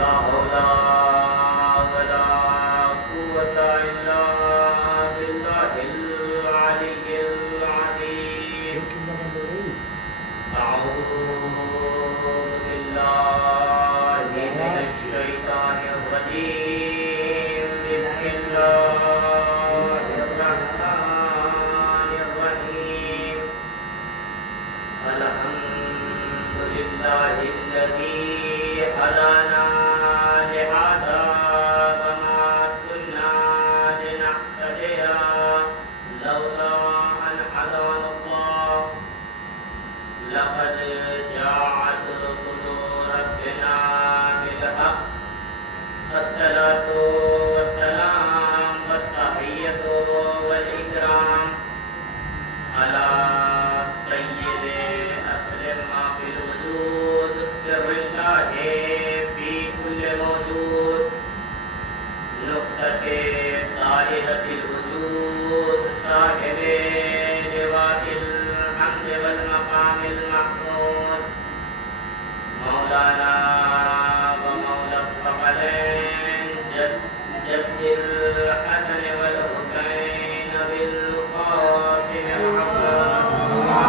لا حول ولا قوة إلا بالله العلي العظيم. أعوذ بالله من الشيطان الرجيم. بسم الله الرحمن الرحيم. الحمد لله الذي هدانا لهذا وما كنا لنهتدي لولا أن هدانا الله. لقد جاءت رسل ربنا بالحق. الصلاة والسلام والتحية والإكرام على سيد أسلم ما في الوجود سر الله في كل موجود نقطة ظاهرة الوجود صاحب لواء الحمد والمقام المحمود مولانا ومولى الثقلين جد الحسن والحسين بالقاسم العباس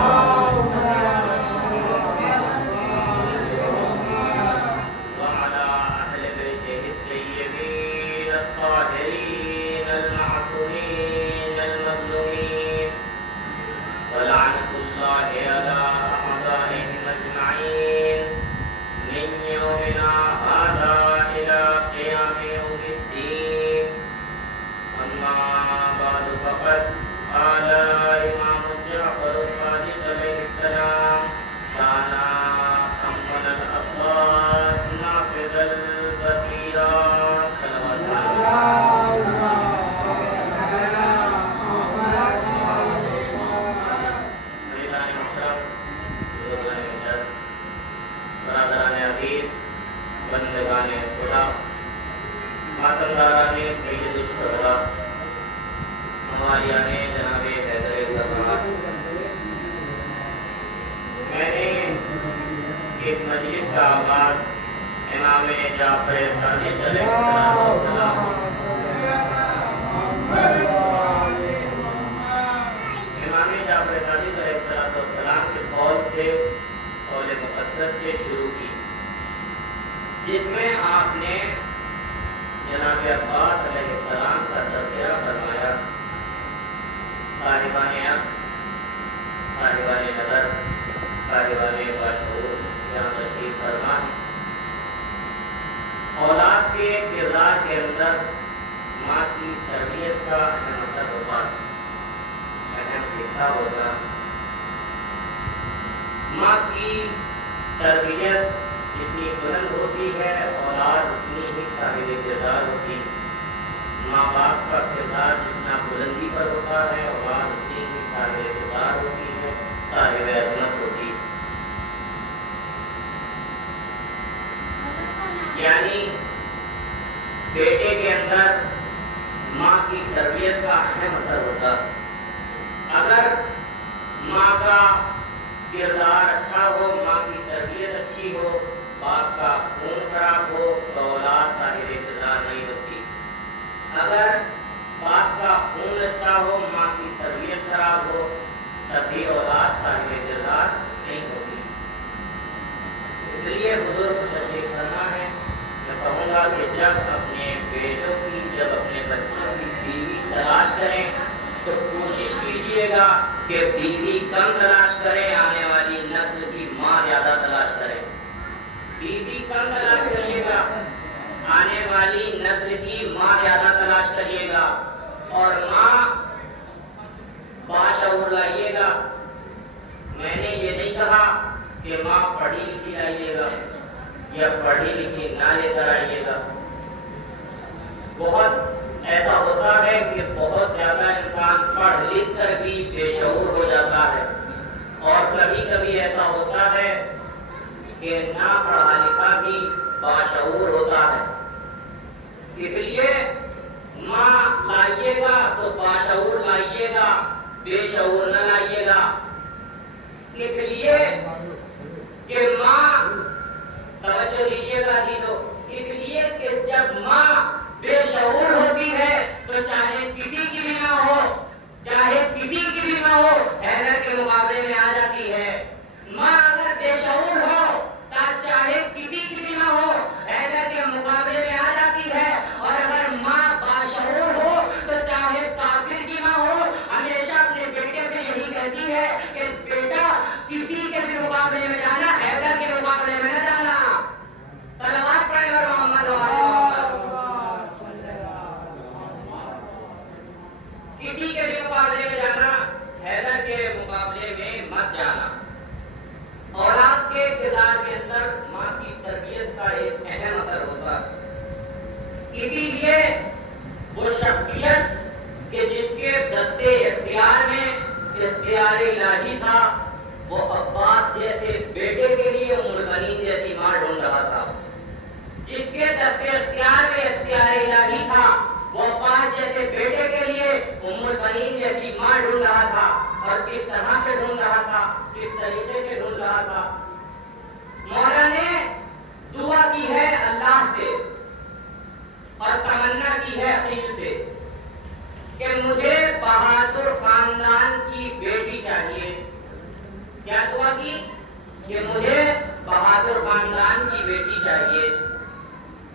وعلى أهل بيته الطيبين الطاهرين المعصومين المظلومين ولعنة الله على أعدائهم أجمعين من يومنا هذا إلى قيام يوم الدين. أما بعد فقد قال إمام جعفر الصادق عليه السلام كان أمن الأصوات نافذ البصيرات. صلوات برادران عزیز، بندگان خدا، ماتمداران سید الشہداء، ہماریان جناب حیدر زمان، میں نے اس مجلس کا آغاز امام جعفر صادق علیہ السلام امام جعفر صادق علیہ السلام کے قول سے قول مقدس سے شروع کی، جس میں آپ نے جناب عباس علیہ السلام کا تذکرہ فرمایا. صاحبان عقل، صاحبان نظر، صاحبان باشعور یہاں تشریف فرما ہے. اولاد کے کردار کے اندر ماں کی تربیت کا اہم اثر ہوتا ہے، اہم حصہ ہوتا ہے. ماں کی تربیت جتنی بلند ہوتی ہے اولاد اتنی ہی صاحب کردار ہوتی ہے. ماں باپ کا کردار جتنا بلندی پر ہوتا ہے اولاد اتنی ہی صاحب کردار ہوتی ہے، صاحب عظمت ہوتی ہے. یعنی بیٹے کے اندر ماں کی تربیت کا اہم اثر ہوتا ہے. اگر ماں کا کردار اچھا ہو، ماں کی تربیت اچھی ہو، باپ کا خون خراب ہو تو اولاد صاحب کردار نہیں ہوتی. اگر باپ کا خون اچھا ہو، ماں کی تربیت خراب ہو تب بھی اولاد صاحب کردار نہیں ہوتی. اس لیے حضور کو تشریف کرنا ہے. میں کہوں گا کہ جب اپنے بیٹوں کی، جب اپنے بچوں کی بیوی تلاش کریں تو کوشش کیجیے گا کہ بیوی کم تلاش کریں، آنے والی نسل کی ماں زیادہ تلاش کرے. بیوی کم تلاش کریے گا، آنے والی نسل کی ماں زیادہ تلاش کریے گا. اور ماں باشعور لائیے گا. میں نے یہ نہیں کہا کہ ماں پڑھی لکھی لائیے گا یا پڑھی لکھی نہ لے کر آئیے گا. بہت ایسا ہوتا ہے کہ بہت زیادہ انسان پڑھ لکھ کر بھی بے شعور ہو جاتا ہے، اور کبھی کبھی ایسا ہوتا ہے کہ نہ پڑھا لکھا بھی باشعور ہوتا ہے. اس لیے ماں لائیے گا تو باشعور لائیے گا، بے شعور نہ لائیے گا. اس لیے کہ ماں توجہ دیجیے گا جی، تو اس لیے کہ جب ماں بے شعور ہوتی ہے تو چاہے کسی کی بھی نہ ہو، چاہے کسی کی بھی نہ ہو، حیدر کے مقابلے میں آ جاتی ہے۔ ماں اگر بے شعور ہو تو چاہے کسی کی بھی نہ ہو، حیدر کے مقابلے میں آ جاتی ہے، اور اگر ماں باشعور ہو تو چاہے کافر کی نہ ہو، ہمیشہ اپنے بیٹے سے یہی کہتی ہے کہ بیٹا کسی کے بھی مقابلے میں جانا، حیدر کے مقابلے میں نہ جانا۔ صلوات پڑھیں اور محمد و آل محمد۔ کسی کے بھی مقابلے میں جانا، حیدر کے مقابلے میں مت جانا۔ اولاد کے کردار کے اندر ماں کی تربیت کا ایک اہم اثر ہوتا ہے۔ اسی لیے وہ شخصیت کہ جس کے دستے اختیار میں اختیار الہی تھا، وہ عباس جیسے بیٹے کے لیے ام البنین جیسی ماں ڈھونڈ رہا تھا۔ جس کے دستے اختیار میں اختیار الہی تھا، وہ عباس جیسے بیٹے کے لیے ام البنین جیسی ماں ڈھونڈ رہا تھا۔ اور کس طرح سے ڈھونڈ رہا تھا، کس طریقے سے ڈھونڈ رہا تھا؟ مولا نے دعا کی ہے اللہ سے اور تمنا کی ہے عقیل سے کہ مجھے بہادر خاندان کی بیٹی چاہیے۔ کیا دعا کی؟ کہ مجھے بہادر خاندان کی بیٹی چاہیے۔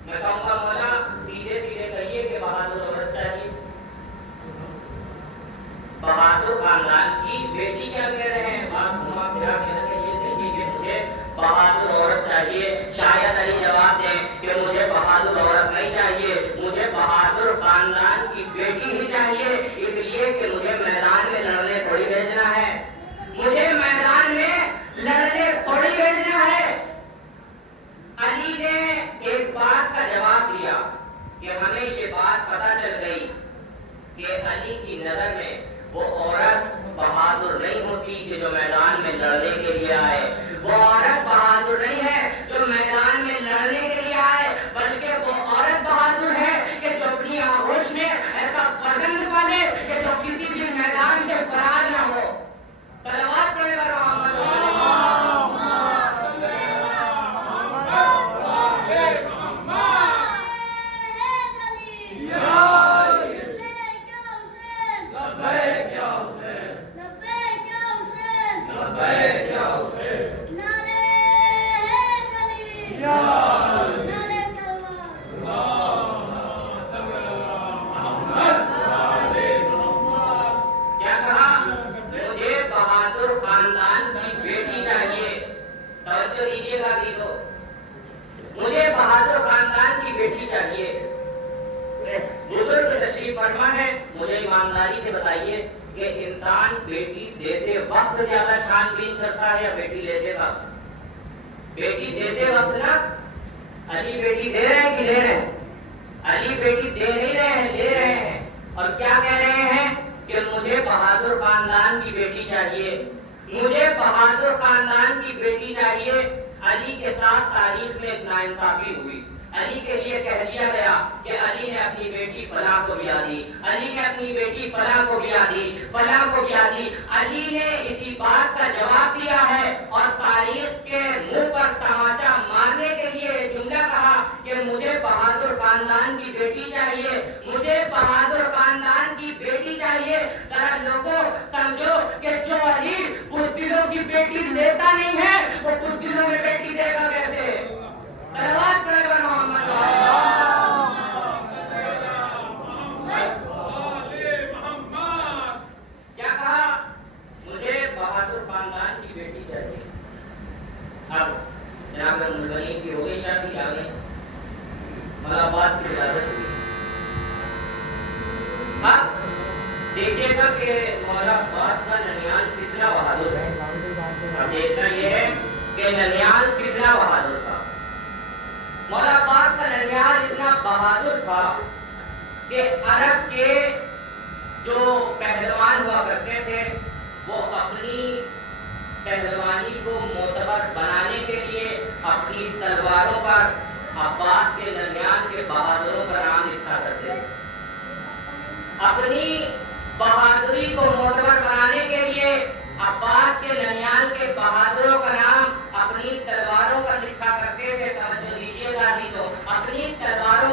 میں کہوں گا مولا سیدھے سیدھے کہیے کہ بہادر عورت چاہیے۔ بہادر خاندان کی بیٹی کیا کہہ رہے ہیں؟ بات گھما پھرا کے یہ کہیے کہ مجھے بہادر عورت چاہیے۔ شاید علی جواب دیں کہ مجھے بہادر عورت نہیں چاہیے، مجھے بہادر خاندان کی بیٹی ہی چاہیے، اس لیے کہ مجھے میدان میں لڑنے تھوڑی بھیجنا ہے، مجھے میدان میں لڑنے تھوڑی بھیجنا ہے۔ علی نے ایک بات کا جواب دیا کہ ہمیں یہ بات پتہ چل گئی کہ علی کی نظر میں وہ عورت بہادر نہیں ہوتی کہ جو میدان میں لڑنے کے لیے آئے، وہ عورت بہادر نہیں ہے جو میدان میں لڑنے کے لیے آئے، بلکہ وہ عورت بہادر ہے کہ جو اپنی آغوش میں ایسا فرزند پالے کہ جو کسی بھی میدان سے فرار نہ ہو۔ صلوات پڑھیں اور محمد مجھے بہادر خاندان کی بیٹی چاہیے۔ بزرگ تشریف فرما ہے، مجھے ایمانداری سے بتائیے کہ انسان بیٹی دیتے وقت زیادہ چھان بین کرتا ہے یا بیٹی لیتے وقت؟ بیٹی دیتے وقت نا، علی بیٹی دے رہے ہیں کہ لے رہے ہیں؟ علی بیٹی دے نہیں رہے ہیں، لے رہے ہیں۔ اور کیا کہہ رہے ہیں کہ مجھے بہادر خاندان کی بیٹی چاہیے، مجھے بہادر خاندان کی بیٹی چاہیے۔ علی کے ساتھ تاریخ میں اتنا انصافی ہوئی، علی کے لیے کہہ دیا گیا کہ علی نے اپنی بیٹی فلاں کو بیاہ دی، علی نے اپنی بیٹی فلاں کو بیاہ دی، فلاں کو بیاہ دی۔ علی نے اسی بات کا جواب دیا ہے اور تاریخ کے منہ پر تماچا مارنے کے لیے یہ جملہ کہا کہ مجھے بہادر خاندان کی بیٹی چاہیے، مجھے بہادر خاندان کی بیٹی چاہیے۔ ذرا لوگوں سمجھو کہ جو علی بزدلوں کی بیٹی لیتا نہیں ہے، وہ بزدلوں میں بیٹی دے گا کیسے؟ صلوات پڑھیں اور محمد کیا کہا؟ مجھے بہادر خاندان کی بیٹی چاہیے۔ اب جناب ام البنین کی ہو گئی شادی، آ گئی ملابات کی اجازت ہوئی۔ اب دیکھیے گا کہ مولا عباس کا ننیال کتنا بہادر ہے۔ اب دیکھنا یہ ہے کہ ننیال کتنا بہادر تھا۔ مولا عباس کا ننیال اتنا بہادر تھا کہ عرب کے جو پہلوان ہوا کرتے تھے وہ اپنی پہلوانی کو معتبر بنانے کے لیے اپنی تلواروں پر عباس کے ننیال کے بہادروں کا نام لکھا کرتے تھے۔ اپنی بہادری کو معتبر بنانے کے لیے عباس کے ننیال کے بہادروں کا نام اپنی تلواروں پر لکھا کرتے تھے۔ توجہ دیجیے گا، اپنی تلواروں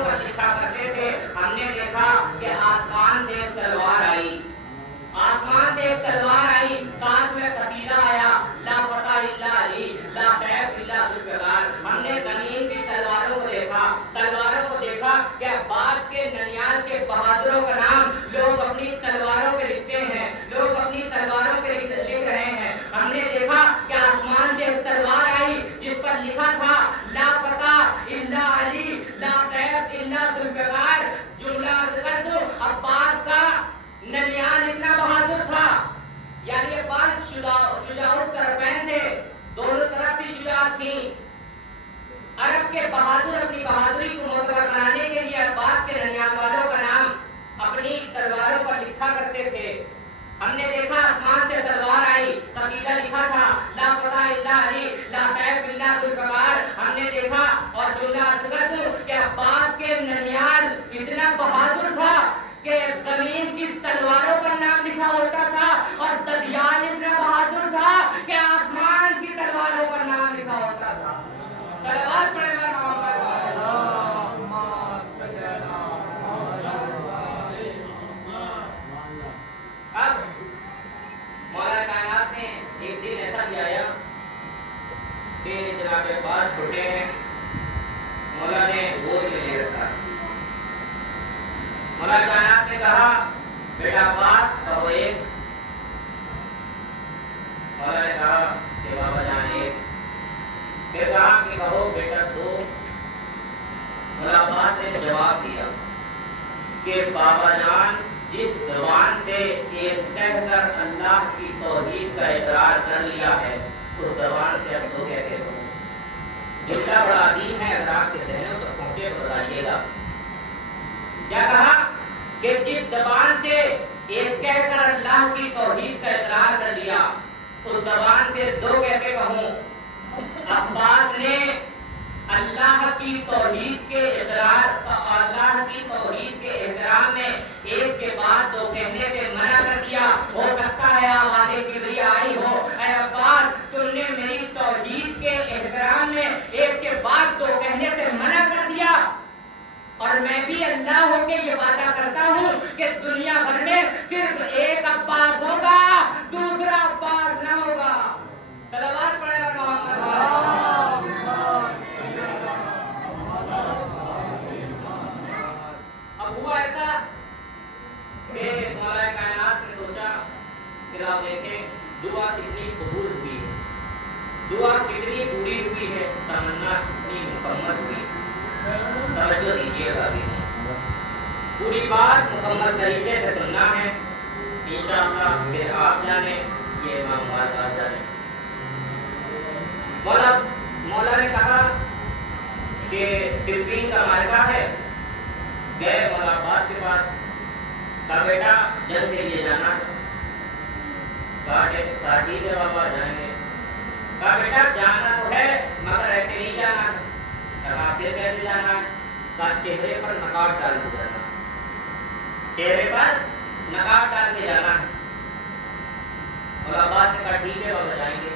شجاع الطرفین تھے، دونوں طرف کی شجاعت تھی۔ عرب کے بہادر اپنی بہادری کو معتبر بنانے کے لیے عباس کے ننیال والوں کا نام اپنی تلواروں پر لکھا کرتے تھے۔ ہم نے دیکھا آسمان سے تلوار آئی، قصیدہ لکھا تھا لا فتح الا علی لا سیف الا ذوالفقار۔ ہم نے دیکھا اور جملہ ذکر دوں کہ عباس کے ننیال اتنا بہادر تھا کہ زمین کی تلواروں پر نام لکھا ہوتا تھا، اور ددیال اتنا بہادر تھا کہ آسمان کی تلواروں پر نام لکھا ہوتا تھا۔ تلوار پڑے گا اب مولا کائنات نے ایک دن ایسا بھی آیا کہ جناب عباس چھوٹے ہیں، مولا نے گود میں لے رکھا۔ مولا کائنات نے کہا بیٹا عباس کہو ایک، مولا نے کہا کہ بابا جان ایک، پھر کہا کہ کہو بیٹا دو۔ مولا عباس نے جواب دیا کہ بابا جان جس زبان سے ایک کہہ کر اللہ کی توحید کا اقرار کر لیا ہے اس زبان سے اب دو کہتے ہو۔ جملہ بڑا عظیم ہے، اگر آپ کے ذہنوں تک پہنچے تو بتائیے گا۔ کیا کہا کہ جس زبان سے ایک کہہ کر اللہ کی توحید کا اقرار کر لیا اس زبان سے دو کیسے کہوں؟ عباس نے اللہ کی توحید کے اقرار، اللہ کی توحید کے احترام میں ایک کے بعد دو کہنے سے منع کر دیا۔ ہو سکتا ہے آواز کبریا آئی ہو، اے عباس تم نے میری توحید کے احترام میں ایک کے بعد دو کہنے سے منع کر دیا، اور میں بھی اللہ ہو کے یہ وعدہ کرتا ہوں کہ دنیا بھر میں صرف ایک عباس ہوگا، دوسرا عباس نہ ہوگا۔ صلوات پڑھے گا محمد۔ اب ہوا ایسا کہ مولا کائنات نے سوچا کہ آپ دیکھیں دعا کتنی قبول ہوئی ہے، دعا کتنی پوری ہوئی ہے، تمنا کتنی مکمل ہوئی۔ توجہ دیجیے گا، پوری بات مکمل طریقے سے سننا ہے انشاءاللہ، پھر آپ جانے یہ امام بات جانے۔ مولا نے کہا کہ صفین کا معرکہ ہے، گئے مولا عباس کے پاس، کہا بیٹا جنگ کے لیے جانا ہے؟ کہا ٹھیک ہے بابا جائیں گے۔ کہا بیٹا جانا تو ہے مگر ایسے نہیں جانا ہے۔ کہا پھر کیسے جانا ہے؟ کہا چہرے پر نقاب ڈال کے جانا ہے، چہرے پر نقاب ڈال کے جانا ہے۔ مولا عباس نے کہا ٹھیک ہے بابا جائیں گے۔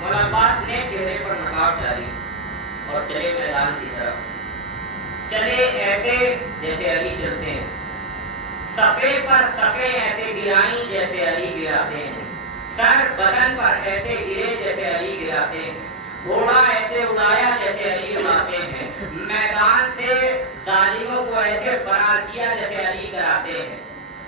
مولا عباس نے چہرے پر نقاب ڈالی اور چلے میدان کی طرف، چلے ایسے جیسے علی چلتے ہیں، صفے پر صفے ایسے گرائیں جیسے علی گراتے ہیں، سر بدن پر ایسے گرے جیسے علی گراتے ہیں، گھوڑا ایسے اڑایا جیسے علی اڑاتے ہیں، میدان سے ظالموں کو ایسے فرار کیا جیسے علی کراتے ہیں،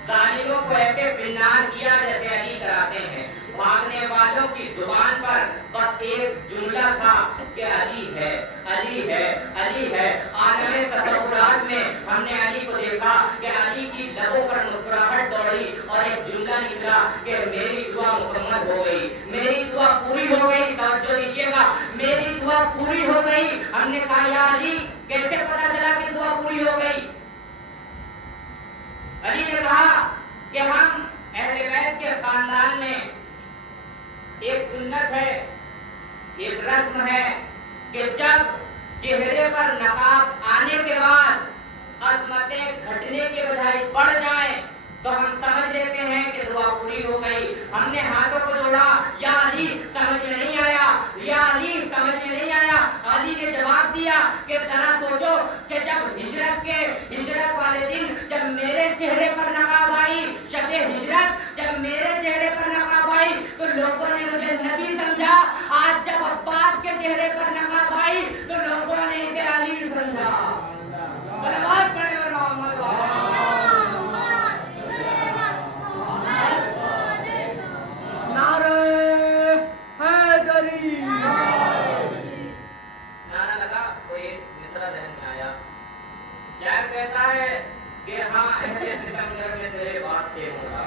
ظالموں کو ایسے فنار کیا جیسے علی کراتے ہیں۔ بھاگنے والوں کی زبان پر بس ایک جملہ تھا کہ علی ہے، علی ہے، علی ہے۔ عالم تصورات میں ہم نے علی کو دیکھا کہ علی کی لبوں پر مسکراہٹ دوڑی اور ایک جملہ نکلا کہ میری دعا مکمل ہو گئی، میری دعا پوری ہو گئی۔ توجہ دیجیے گا، میری دعا پوری ہو گئی۔ ہم نے کہا یا علی کیسے پتا چلا کہ دعا پوری ہو گئی؟ علی نے کہا کہ ہم اہل بیت کے خاندان میں ایک سنت ہے، ایک رسم ہے کہ جب چہرے پر نقاب آنے کے بعد عظمتیں گھٹنے کے بجائے بڑھ جائیں تو ہم سمجھ لیتے ہیں کہ دعا پوری ہو گئی۔ ہم نے ہاتھوں کو جوڑا، یا علی سمجھ میں نہیں آیا، یا علی سمجھ میں نہیں آیا۔ علی نے جواب دیا کہ ذرا سوچو کہ جب ہجرت والے دن جب میرے چہرے پر نقاب آئی، شب ہجرت جب میرے چہرے پر نقاب آئی تو لوگوں نے مجھے نبی سمجھا، آج جب عباس کے چہرے پر نقاب آئی تو لوگوں نے اسے علی سمجھا۔ صلوات پڑھیں اور محمد نعرہ لگا۔ کوئی ایک مصرع ذہن میں آیا، شاعر کہتا ہے کہ ہاں ایسے ستمگر میں تیرے واسطے ہوں گا۔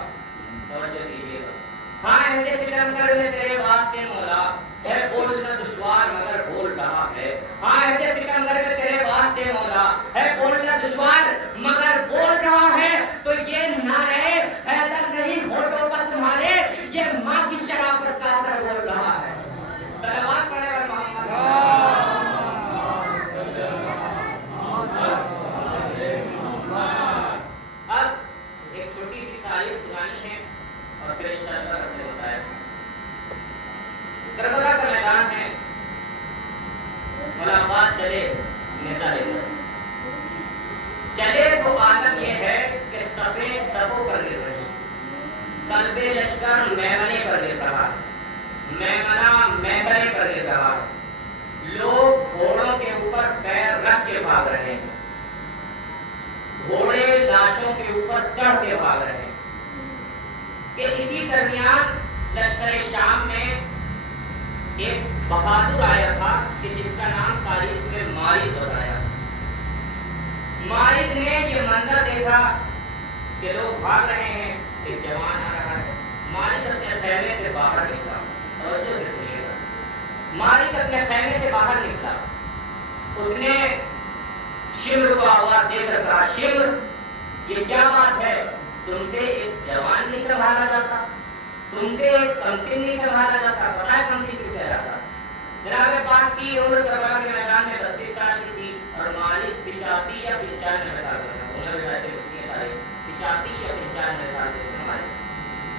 توجہ دیجیے گا، ہاں عہد ستمگر میں تیرے واسطے مولا ہے بولنا دشوار مگر بول رہا ہے. ہاں عہد ستمگر میں تیرے واسطے مولا ہے بولنا دشوار مگر بول رہا ہے. تو یہ نعرے حیدر نہیں ہونٹوں پر تمہارے، یہ ماں کی شرافت کا اثر بول رہا ہے. صلوات پڑھے اور محمد اب ایک چھوٹی سی تاریخ سنانی ہے اور پھر انشاءاللہ رب نے بتایا. کربلا کا میدان ہے، مولا عباس چلے نیتا لے کر چلے تو عالم یہ ہے کہ صفے صفوں پر گر رہی، قلب لشکر میمنے پر گر رہا، میمنہ میمنے پر گر رہا. لوگ گھوڑوں کے اوپر پیر رکھ کے بھاگ رہے ہیں، گھوڑے لاشوں کے اوپر چڑھ کے بھاگ رہے ہیں. کہ اسی درمیان لشکر شام میں ایک بہادر آیا تھا کہ جس کا نام تاریخ میں مارد بتایا. مارد نے یہ منظر دیکھا کہ لوگ بھاگ رہے ہیں، ایک جوان آ رہا ہے. مارد اپنے خیمے سے باہر نکلا. توجہ سے سنیے گا. مارد اپنے خیمے سے باہر نکلا. اس نے شمر کو آواز دے کر کہا، شمر یہ کیا بات ہے؟ تم سے ایک جوان نہیں سنبھالا جاتا، تم سے ایک کمسن نہیں سنبھالا جاتا. پتا ہے کمسن کیوں کہہ رہا تھا؟ جناب پاک کی عمر کربلا کے میدان میں 32 سال کی تھی اور مالک 85 یا 95 سال کا تھا. انہوں نے ویسے لکھی ہے تاریخ 85 یا 95 سال کے تھے.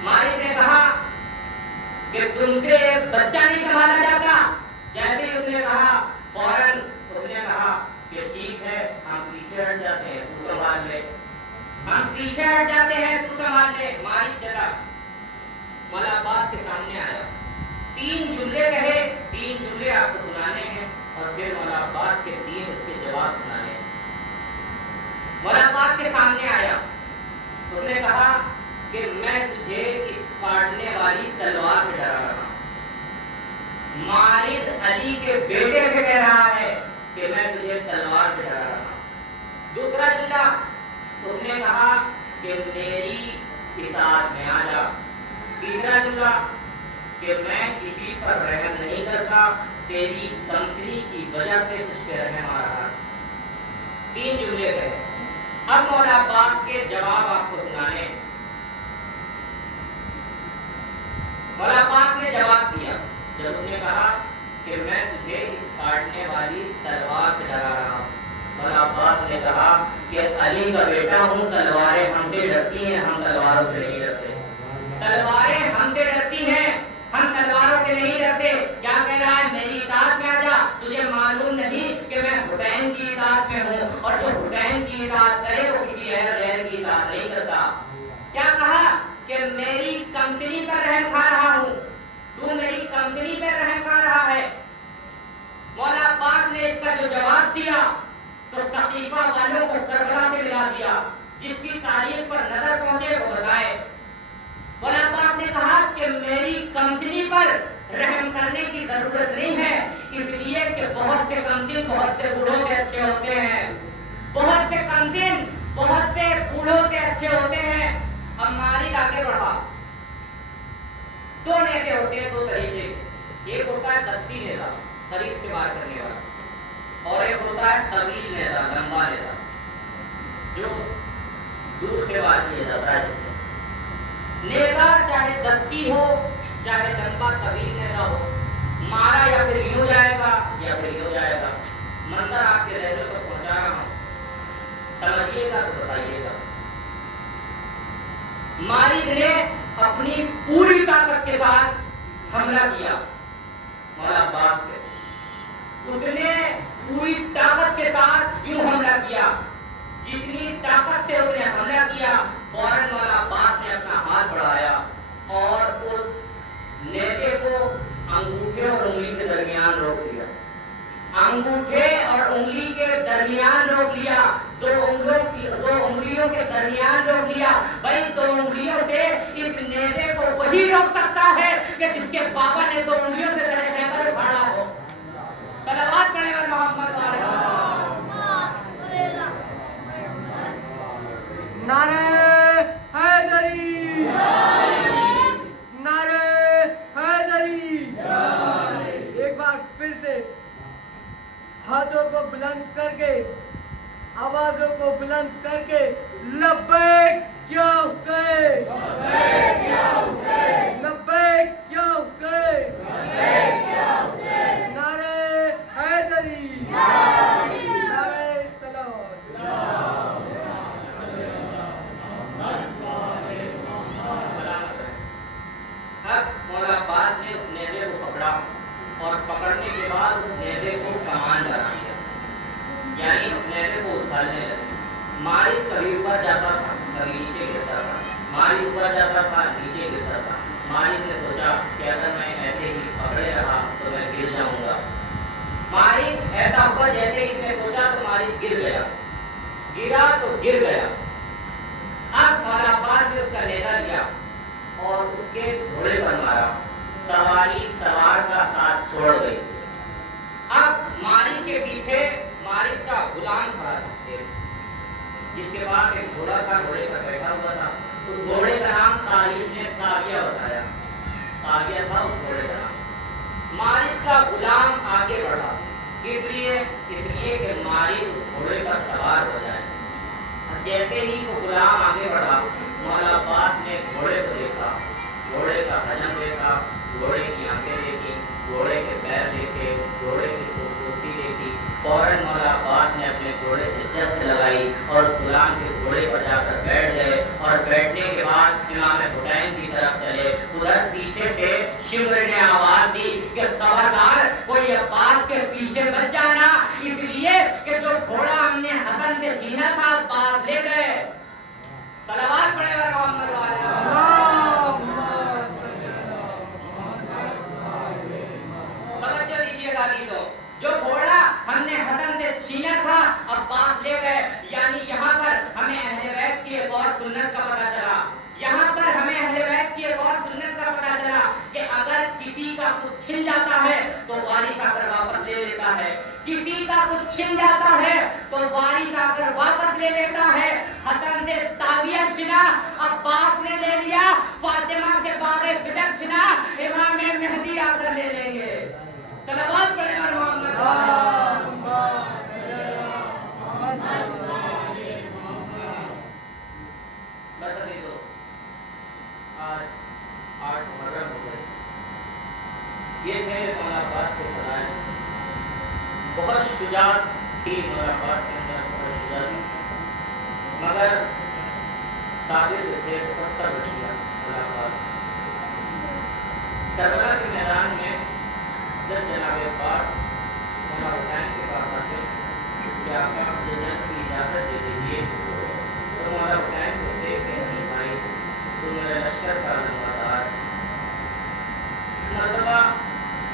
مالک نے کہا کہ تم سے ایک بچہ نہیں سنبھالا جاتا. جیسے ہی اس نے کہا فوراً اس نے کہا کہ ٹھیک ہے ہم پیچھے ہٹ جاتے ہیں، تو سنبھال لے. ہم پیچھے ہٹ جاتے ہیں، تو سنبھال لے. مالک چلا، مولا عباس کے سامنے آیا، 3 جملے کہے. 3 جملے آپ کو سنانے ہیں اور پھر مولا عباس کے 3 اس کے جواب سنانے ہیں. مولا عباس کے سامنے آیا، اس نے کہا کہ میں تجھے اس کاٹنے والی تلوار سے ڈرا رہا ہوں. مارد علی کے بیٹے سے کہہ رہا ہے کہ میں تجھے تلوار سے ڈرا رہا ہوں. دوسرا جملہ اس نے کہا کہ میری اطاعت میں آ جا. تیسرا جملہ کہ میں کسی پر رحم نہیں کرتا، تیری کمسنی کی وجہ سے تجھ پہ رحم آ رہا. 3 جملے کہے. اب مولا عباس کے جواب آپ کو سنانے. مولا عباس نے جواب دیا جب اس نے کہا کہ میں تجھے اس کاٹنے والی تلوار سے ڈرا رہا ہوں. مولا عباس نے کہا کہ علی کا بیٹا ہوں، تلواریں ہم سے ڈرتی ہیں، ہم تلواروں سے نہیں ڈرتے. تلواریں ہم سے ڈرتی ہیں، ہم تلواروں سے نہیں ڈرتے. کیا کہہ رہا ہے؟ میری اطاعت میں آ جا. تجھے معلوم نہیں کہ میں حسین کی اطاعت میں ہوں اور جو حسین کی اطاعت کرے وہ کسی غیر کی اطاعت نہیں کرتا. کیا کہا کہ میری کمسنی پر رحم کھا رہا ہوں، تو میری کمسنی پر رحم کھا رہا ہے. مولا عباس نے اس کا جو جواب دیا تو ثقیفہ والوں کو کربلا سے ملا دیا. جس کی تاریخ پر نظر پہنچے وہ بتائے. مولا عباس نے کہا کہ میری کمسنی پر رحم کرنے کی ضرورت نہیں ہے، اس لیے کہ بہت سے کمسن بہت سے بوڑھوں سے اچھے ہوتے ہیں. بہت سے کمسن بہت سے بوڑھوں سے اچھے ہوتے ہیں. اب مالک آگے بڑھا. 2 نیتے ہوتے ہیں، 2 طریقے. ایک ہوتا ہے دستی نیتا، قریب سے بات کرنے والا، اور ایک ہوتا ہے طویل نیتا، لمبا نیتا، جو دور سے بات کیا جاتا ہے. نیتا چاہے دستی ہو چاہے لمبا طویل نیتا ہو، مارا یا پھر یوں جائے گا یا پھر یوں جائے گا. منظر آپ کے ذہنوں تک پہنچا رہا ہوں، سمجھیے گا تو بتائیے گا. مالک نے اپنی پوری طاقت کے ساتھ حملہ کیا مولا عباس پہ. اس نے پوری طاقت کے ساتھ یوں حملہ کیا. جتنی طاقت سے اس نے حملہ کیا فوراً مولا عباس نے اپنا ہاتھ بڑھایا اور اس نیزے کو انگوٹھے اور انگلی کے درمیان روک دیا. انگوٹھے اور انگلی کے درمیان روک لیا. 2 انگلیوں کے درمیان روک لیا. بھائی 2 انگلیوں سے اس نیزے کو وہی روک سکتا ہے کہ جس کے پاپا نے 2 انگلیوں سے درے خیبر اکھاڑا ہو. صلوات پڑھے اور محمد والے. نعرہ حیدری، نعرہ کر کے آوازوں کو بلند کر کے لبیک یا حسین، لبیک یا حسین، لبیک یا حسین، لبیک یا حسین، نعرہ حیدری، نعرہ صلوات۔ اب مولا عباس نے اس نیزے کو پکڑا اور پکڑنے کے بعد اس نیزے کو کمان بنا دیا، یعنی اس نیزے کو اچھالنے لگے۔ مارد کبھی اوپر جاتا تھا کبھی نیچے گرتا تھا، مارد اوپر جاتا تھا نیچے گرتا تھا۔ مارد نے سوچا کہ اگر میں ایسے ہی پکڑے رہا تو میں گر جاؤں گا۔ مارد ایسا ہوا جیسے اس نے سوچا تو مارد گر گیا، گرا تو گر گیا۔ اب مولا عباس نے اس کا نیزہ لیا اور اس کے گھوڑے پر مارا، سواری سوار کا ساتھ چھوڑ گئی۔ اب مارد کے پیچھے مارد کا غلام کھڑا تھا، جس کے بعد ایک گھوڑا تھا، گھوڑے پر بیٹھا ہوا تھا۔ اس گھوڑے کا نام تاریخ نے تاغیہ بتایا، تاغیہ تھا اس گھوڑے کا نام۔ مارد کا غلام آگے بڑھا، اس لیے کہ مارد اس گھوڑے پر سوار ہو جائے۔ جیسے ہی وہ غلام آگے بڑھا، مولا عباس نے گھوڑے کو دیکھا، گھوڑے کا حجم دیکھا، گھوڑے کی آنکھیں دیکھی، گھوڑے کے پیر دیکھے، گھوڑے کی خوبصورتی دیکھی۔ فوراً مولا عباس نے اپنے گھوڑے سے جفت لگائی اور اس غلام کے گھوڑے پر جا کر بیٹھ گئے، اور بیٹھنے کے بعد امام حسین کی طرف چلے۔ ادھر پیچھے سے شمر نے آواز دی کہ خبردار کوئی عباس کے پیچھے مت جانا، اس لیے کہ جو گھوڑا ہم نے حسن سے چھینا تھا عباس لے گئے۔ صلوات پڑھے اور محمد والے توجہ دیجیے گا تو جو گھوڑا ہم نے حسن سے چھینا تھا عباس لے گئے، یعنی یہاں پر ہمیں اہل بیت کی ایک اور سنت کا پتہ چلا، یہاں پر ہمیں اہل بیت کی ایک اور سنت کا پتہ چلا کہ اگر کسی کا کچھ چھن جاتا ہے تو وارث آ کر واپس لے لیتا ہے، کسی کا کچھ چھن جاتا ہے تو وارث آ کر واپس لے لیتا ہے۔ حسن سے تاغیہ چھنا، عباس نے لے لیا، فاطمہ سے باغ فدق چھنا، امام مہدی آ کر لے لیں گے۔ صلوات پڑھے اور محمد بس ابھی تو آج 8 محرم ہو گئے۔ یہ تھے مولا عباس کے فضائل۔ بہت شجاعت تھی مولا عباس کے اندر، بہت شجاعت، مگر صابر تھے، بہت صبر کیا مولا عباس۔ کربلا کے میدان میں جب جناب عباس مولا حسین کے پاس آتے کہ آقا مجھے جنگ کی اجازت دے دیجیے، تو مولا حسین کہتے کہ نہیں بھائی، تو میرے لشکر کا نمبردار۔ مرتبہ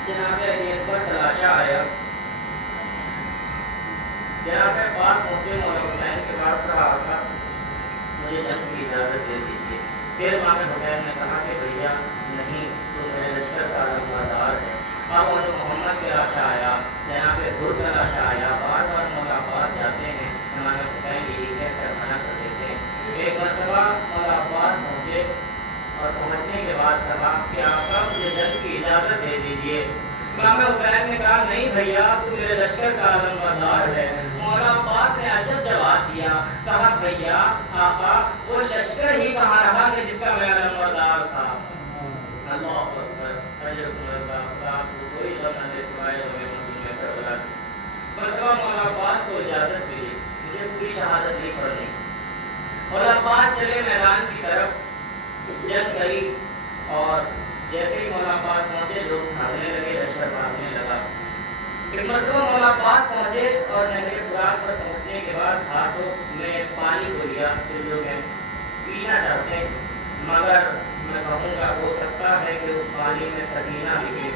جناب علی اکبر تلاشا آیا، جناب عباس پہنچے مولا حسین کے پاس، کہا آقا مجھے جنگ کی اجازت دے دیجیے۔ پھر امام حسین نے کہا کہ بھیا نہیں، تو میرے لشکر کا نمبردار ہے۔ اب محمد کا لاشا آیا، جناب حر کا لاشا آیا، بار بار مولا عباس جاتے ہیں، امام حسین یہی کہہ کر منع کر دیتے ہیں۔ ایک مرتبہ مولا عباس پہنچے اور پہنچنے کے بعد کہا کہ آقا مجھے جنگ کی اجازت دے دیجیے۔ امام حسین نے کہا نہیں بھیا، تو میرے لشکر کا نمبردار ہے۔ مولا عباس نے عجب جواب دیا، کہا بھیا آقا وہ لشکر ہی کہاں رہا کہ جس کا میرا نمبردار تھا۔ اللہ اکبر، اجرکم اللہ، آپ کو کوئی غم نہ دے سوائے غم مظلوم کربلا۔ مرتبہ مولا عباس کو اجازت ملی، مجھے پوری شہادت نہیں پڑھنی۔ مولا عباس چلے میدان کی طرف، جنگ چلی، اور جیسے ہی مولا عباس پہنچے لوگ بھاگنے لگے، لشکر بھاگنے لگا۔ ایک مرتبہ مولا عباس پہنچے اور نہر فرات پر پہنچنے کے بعد ہاتھوں میں پانی کو لیا، چلو میں پینا چاہتے ہیں، مگر میں کہوں گا ہو سکتا ہے کہ اس پانی میں سکینہ بھی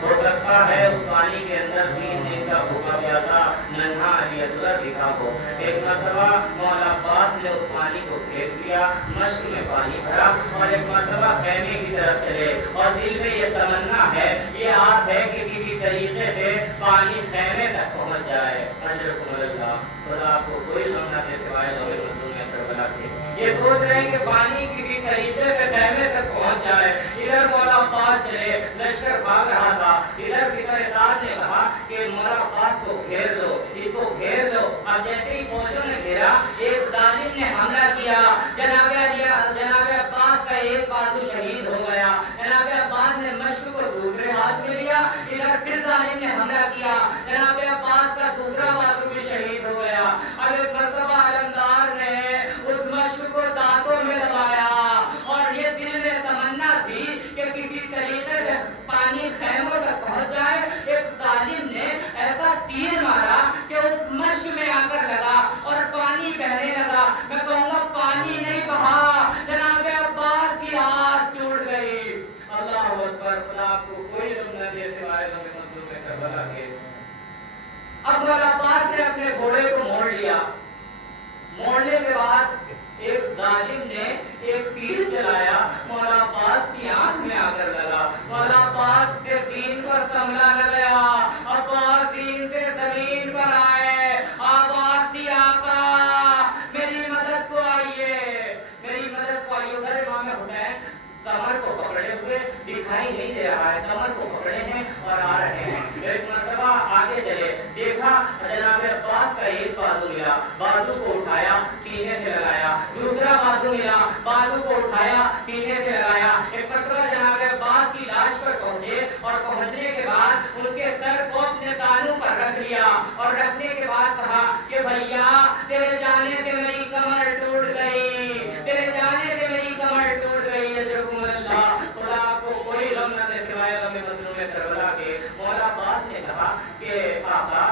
ہو سکتا ہے اس پانی کے اندر 3 دن کا بھوکا پیاسا ننھا علی اصغر لکھا ہو۔ ایک مرتبہ مولا عباس نے اس پانی کو پھینک دیا، مشک میں پانی بھرا، اور ایک مرتبہ خیمے کی طرف چلے، اور دل میں یہ تمنا ہے، یہ آس ہے کہ کسی طریقے سے پانی خیمے تک پہنچ جائے۔ اجرکم اللہ، خدا آپ کو کوئی غم نہ دے سوائے غم مظلوم کربلا کے۔ یہ سوچ رہے ہیں کہ پانی کسی طریقے سے خیمے تک پہنچ جائے۔ ادھر مولا عباس چلے، لشکر بھاگ رہا تھا، ادھر فکر سعد نے کہا کہ مولا عباس کو گھیر دو، اس کو گھیر دو، اب جیسے ہی فوجوں نے گھیرا ایک ظالم نے حملہ کیا، جناب عباس کا ایک بازو شہید ہو گیا، جناب عباس نے مشق کو دوسرے ہاتھ میں لیا، ادھر پھر ظالم نے حملہ کیا، جناب عباس کا دوسرا بازو بھی شہید ہو گیا۔ اب ایک مرتبہ علمدار نے اس مشق کو دانتوں میں دبایا اور یہ دل میں تمنا تھی کہ کسی طریقے سے پانی خیموں تک پہنچ جائے۔ ایک ظالم نے ایسا تیر مارا کہ اس مشق میں آ کر لگا اور پانی بہنے لگا۔ میں کہوں گا پانی نہیں بہا، جناب عباس کی آس ٹوٹ گئی۔ اللہ اکبر، خدا کو کوئی غم نہ دے سوائے غم مظلوم کربلا کے۔ اب مولا عباس نے اپنے گھوڑے کو موڑ لیا، موڑنے کے بعد ایک ظالم نے ایک تیر چلایا، مولا عباس کی آنکھ میں آ کر لگا۔ مولا عباس کے دین پر حملہ نہ گیا، عباس دین سے زمین پر آئے، عباس دی آقا میری مدد کو آئیے، میری مدد کو آئیے۔ ادھر امام حسین کمر کو پکڑے ہوئے دکھائی نہیں دے رہا ہے، کمر کو پکڑے ہیں اور آ رہے ہیں۔ ایک مرتبہ آگے چلے، دیکھا جناب عباس کا ایک بازو ملا، بازو کو اٹھایا سینے سے لگایا، دوسرا بازو ملا، بازو کو اٹھایا سینے سے لگایا۔ ایک مرتبہ جناب عباس کی لاش پر پہنچے اور پہنچنے کے بعد ان کے سر کو اپنے تانوں پر رکھ لیا اور رکھنے کے بعد کہا کہ بھیا تیرے جانے سے میری کمر ٹوٹ گئی، تیرے جانے سے میری کمر ٹوٹ گئی۔ اللہ خدا کو کوئی غم نہ دے سوائے غم مظلوم کربلا کے۔ مولا عباس نے کہا کہ آقا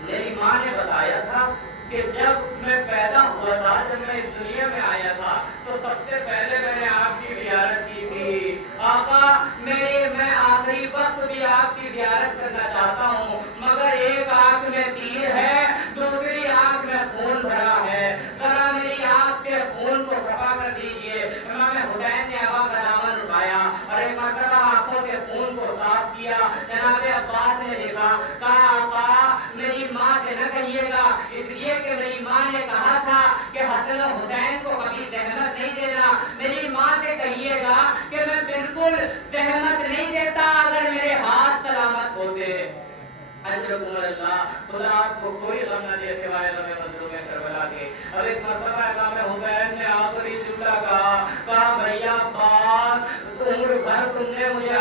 میری ماں نے بتایا تھا کہ جب میں پیدا ہوا تھا، جب میں اس دنیا میں آیا تھا تو سب سے پہلے میں نے آپ کی زیارت کی تھی۔ آقا میں آخری وقت بھی آپ کی زیارت کرنا چاہتا ہوں، مگر ایک آنکھ میں تیر ہے، دوسری آنکھ میں خون بھرا ہے، ذرا میری آنکھ سے خون کو صفا کر دیجئے۔ امام حسین نے آقا کا دامن اٹھایا اور ایک مرتبہ آنکھوں سے خون کو صاف کیا۔ جناب عباس نے دیکھا، کہا آقا میری ماں سے نہ کہیے گا، اس لیے کہ میری ماں نے کہا تھا کہ حسن و حسین کو کبھی زحمت نہیں دینا۔ میری ماں سے کہیے گا کہ میں بالکل زحمت نہیں دیتا اگر میرے ہاتھ سلامت ہوتے۔ اجرکم اللہ، خدا آپ کو کوئی غم نہ دے سوائے غم مظلوم کربلا کے۔ اب ایک مرتبہ امام حسین نے آخری جملہ کہا بھیا عباس عمر بھر تم نے مجھے